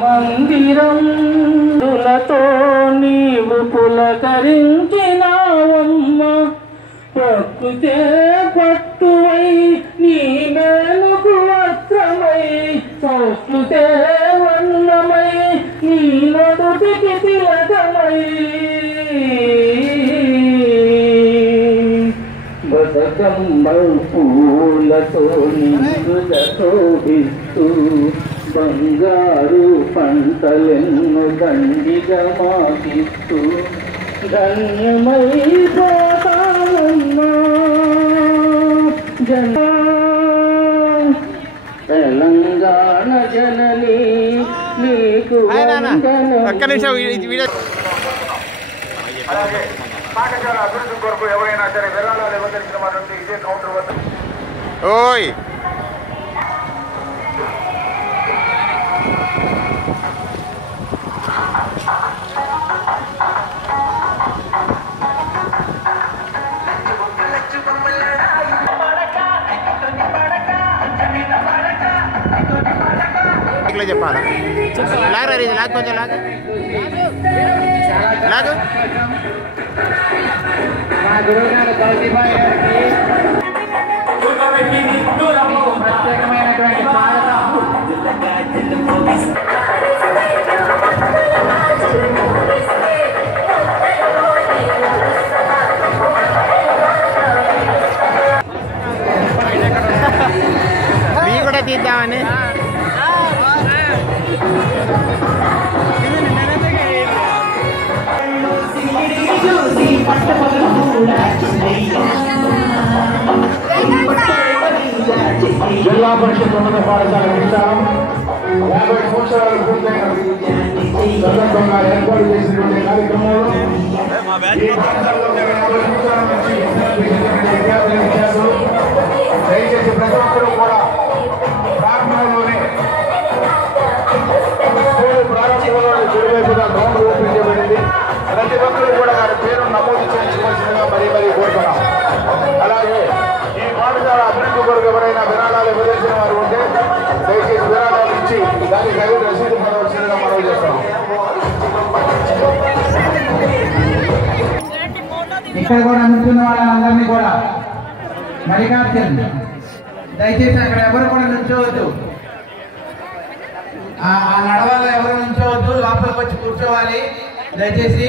మందిరంతో నీవు పులకరించినావమ్మ ప్రకృతే పట్టువై నీ మేలుకు వస్త్రమై సంస్కృతే వర్ణమై నీ నడుటికి తిలకమై బతుకమ్మల్ పూలతో శోభిస్తూ బంగారు పంటలెన్ను దండిగా మాకిస్తూ ధన్యమైపోతానమ్మా తెలంగాణ జనని నీకు పాఠశాల అభివృద్ధి కొరకు ఎవరైనా సరే విరాళాలు ఇవ్వదలిచిన వారు ఇదే కౌంటర్ వద్ద ఓయ్ చెప్పాలా లాగరా లాగ్ కొంచెం లాగు లాగు మా గురువుగారు కౌశిబాయ్ గారికి ప్రత్యేకమైనటువంటి స్వాగతం. కూడా తీద్దామని జిల్లా పరిషత్ ఉన్నత పాఠశాల విశాలం 50 సంవత్సరాలు పూర్తయిన సందర్భంగా ఏర్పాటు చేసినటువంటి కార్యక్రమంలో ఈ పాఠశాలలో 50 సంవత్సరాల నుంచి విద్యార్థులు దయచేసి ప్రతి ఒక్కరూ కూడా ప్రారంభంలోనే స్కూల్ ప్రారంభంలోనే చెడువైపుగా గ్రౌండ్ ఓపెన్ చేయబడింది. ప్రతి ఒక్కరూ కూడా వారి పేరు నమోదు చేయించుకోవాల్సిందిగా మరీ కోరుతున్నాం. అలాగే ఈ పాఠశాల అభివృద్ధి కొరకు ఎవరైనా విరాళాలు ఇవ్వదలిచిన వారు ఉంటే దయచేసి విరాళాలు ఇచ్చి దానికి తగిన రసీదు పొందవలసిందిగా మనవి చేస్తాం. ఇక్కడ కూడా నుంచున్న వాళ్ళందరినీ కూడా మరిగార్చండి. దయచేసి అక్కడ ఎవరు కూడా నుంచోవద్దు. ఆ నడవలో ఎవరు నుంచోవద్దు, లోపలికి వచ్చి కూర్చోవాలి దయచేసి.